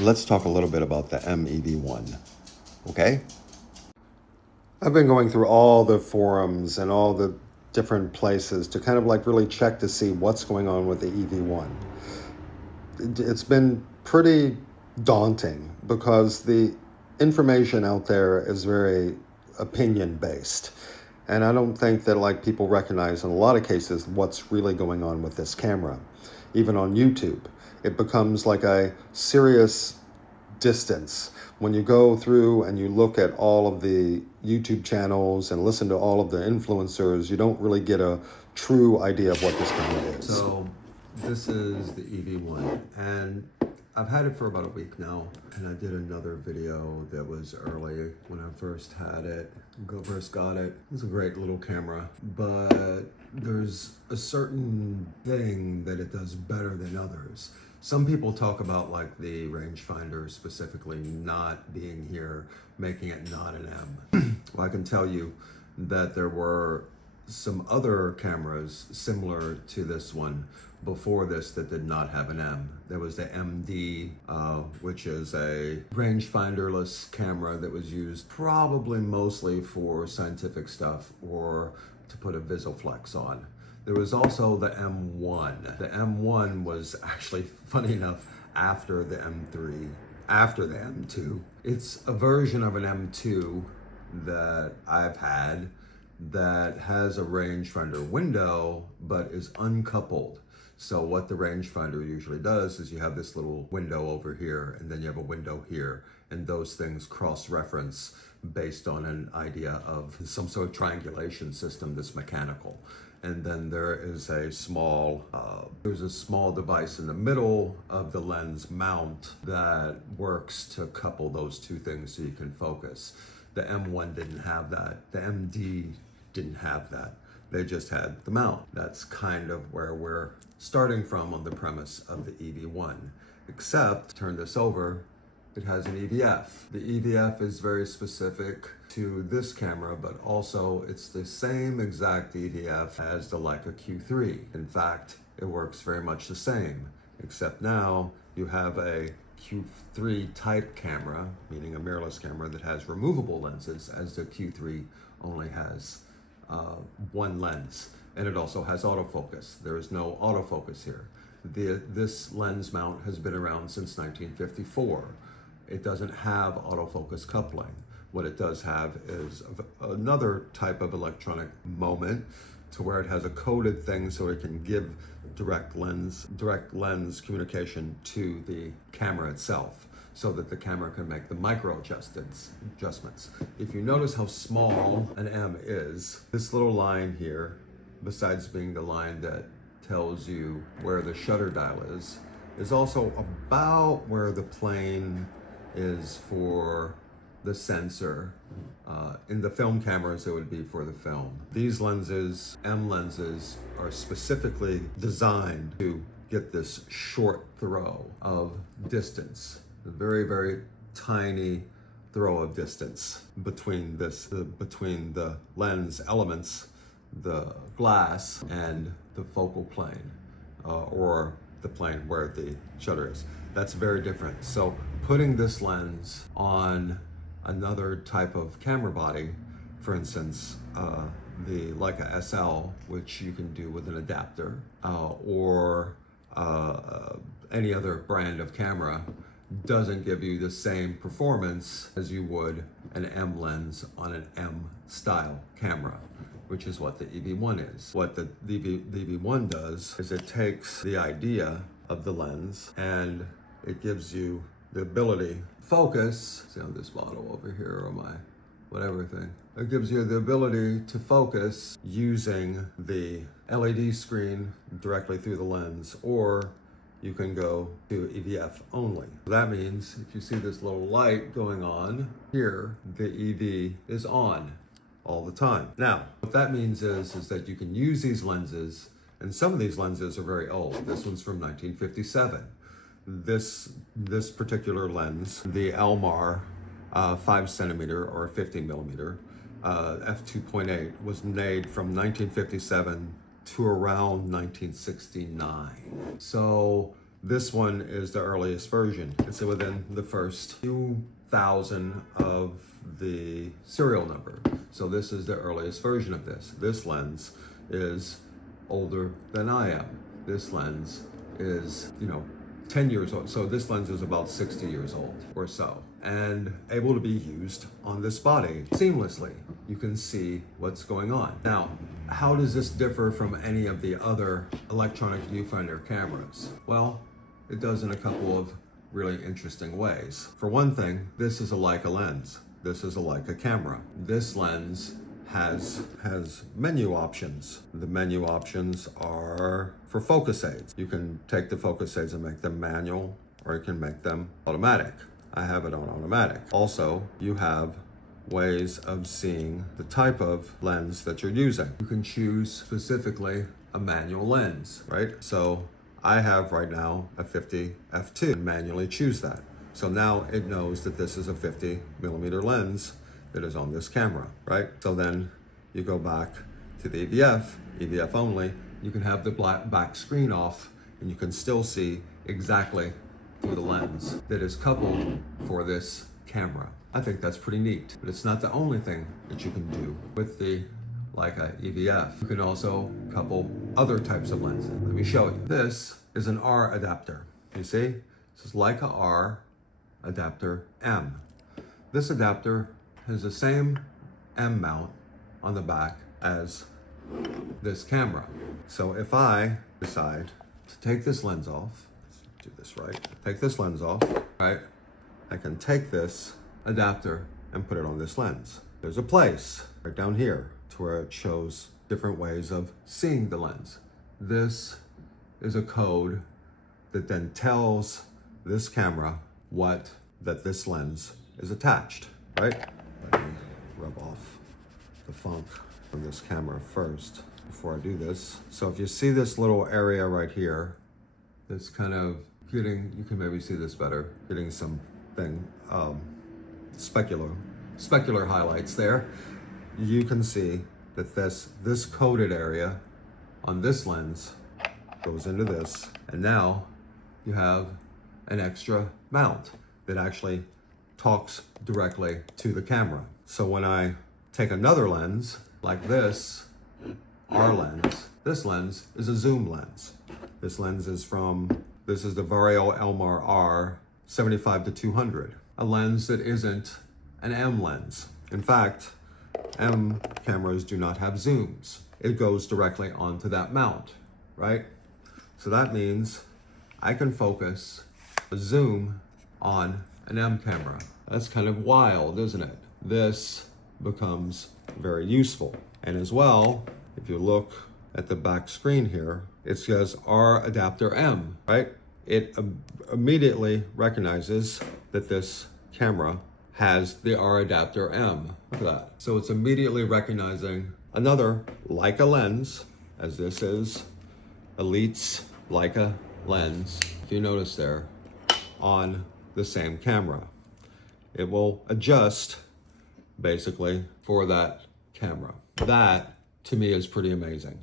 let's talk a little bit about the EV1, okay? I've been going through all the forums and all the different places to kind of like really check to see what's going on with the EV1. It's been pretty daunting because the information out there is very opinion based. And I don't think that like people recognize in a lot of cases what's really going on with this camera. Even on YouTube, it becomes like a serious distance. When you go through and you look at all of the YouTube channels and listen to all of the influencers, you don't really get a true idea of what this camera is. So this is the EV1, and I've had it for about a week now, and I did another video that was early when I first had it, first got it. It's a great little camera, but there's a certain thing that it does better than others. Some people talk about like the rangefinder specifically not being here, making it not an M. Well, I can tell you that there were some other cameras similar to this one before this that did not have an M. There was the MD, which is a rangefinderless camera that was used probably mostly for scientific stuff or to put a VisiFlex on. There was also the M1. The M1 was actually, funny enough, after the M3, after the M2. It's a version of an M2 that I've had that has a rangefinder window, but is uncoupled. So what the rangefinder usually does is you have this little window over here, and then you have a window here, and those things cross-reference based on an idea of some sort of triangulation system that's mechanical. And then there is a small, device in the middle of the lens mount that works to couple those two things so you can focus. The M1 didn't have that. The MD didn't have that. They just had the mount. That's kind of where we're starting from on the premise of the EV1. Except, turn this over, it has an EVF. The EVF is very specific to this camera, but also it's the same exact EVF as the Leica Q3. In fact, it works very much the same, except now you have a Q3 type camera, meaning a mirrorless camera that has removable lenses, as the Q3 only has one lens, and it also has autofocus. There is no autofocus here. This lens mount has been around since 1954. It doesn't have autofocus coupling. What it does have is another type of electronic moment to where it has a coded thing so it can give direct lens communication to the camera itself, so that the camera can make the micro adjustments. If you notice how small an M is, this little line here, besides being the line that tells you where the shutter dial is also about where the plane is for the sensor. In the film cameras, it would be for the film. These lenses, M lenses, are specifically designed to get this short throw of distance. A very, very tiny throw of distance between between the lens elements, the glass, and the focal plane, or the plane where the shutter is. That's very different. So putting this lens on another type of camera body, for instance, the Leica SL, which you can do with an adapter, or any other brand of camera, doesn't give you the same performance as you would an M lens on an M style camera, which is what the EV1 is. What the EV1 does is it takes the idea of the lens and it gives you the ability focus. See on this bottle over here, or my whatever thing. It gives you the ability to focus using the LED screen directly through the lens, or you can go to EVF only. That means if you see this little light going on here, the EV is on all the time. Now, what that means is that you can use these lenses, and some of these lenses are very old. This one's from 1957. This particular lens, the Elmar 5 centimeter or 50 millimeter f2.8, was made from 1957 to around 1969. So This one is the earliest version. It's within the first few thousand of the serial number. So this is the earliest version of this. This lens is older than I am. This lens is, 10 years old. So this lens is about 60 years old or so, and able to be used on this body seamlessly. You can see what's going on. Now, how does this differ from any of the other electronic viewfinder cameras? Well, it does in a couple of really interesting ways. For one thing, this is a Leica lens. This is a Leica camera. This lens has menu options. The menu options are for focus aids. You can take the focus aids and make them manual, or you can make them automatic. I have it on automatic. Also, you have ways of seeing the type of lens that you're using. You can choose specifically a manual lens, right? So I have right now a 50 f2 and manually choose that. So now it knows that this is a 50 millimeter lens that is on this camera, right? So then you go back to the EVF only, you can have the back screen off and you can still see exactly through the lens that is coupled for this camera. I think that's pretty neat, but it's not the only thing that you can do with the Leica EVF. You can also couple other types of lenses. Let me show you. This is an R adapter. You see, this is Leica R adapter M. This adapter has the same M mount on the back as this camera. So if I decide to take this lens off, let's do this right, take this lens off, right? I can take this adapter and put it on this lens. There's a place right down here to where it shows different ways of seeing the lens. This is a code that then tells this camera that this lens is attached, right? Let me rub off the funk from this camera first before I do this. So if you see this little area right here, that's kind of getting, you can maybe see this better, getting something, specular highlights there. You can see that this coded area on this lens goes into this, and now you have an extra mount that actually talks directly to the camera. So when I take another lens like this, our lens, this lens is a zoom lens. This lens is this is the Vario Elmar R 75 to 200, a lens that isn't an M lens. In fact, M cameras do not have zooms. It goes directly onto that mount, right? So that means I can focus a zoom on an M camera. That's kind of wild, isn't it? This becomes very useful. And as well, if you look at the back screen here, it says R adapter M, right? It immediately recognizes that this camera has the R adapter M. Look at that. So it's immediately recognizing another Leica lens, as this is a Leitz Leica lens, if you notice there, on the same camera. It will adjust basically for that camera. That to me is pretty amazing.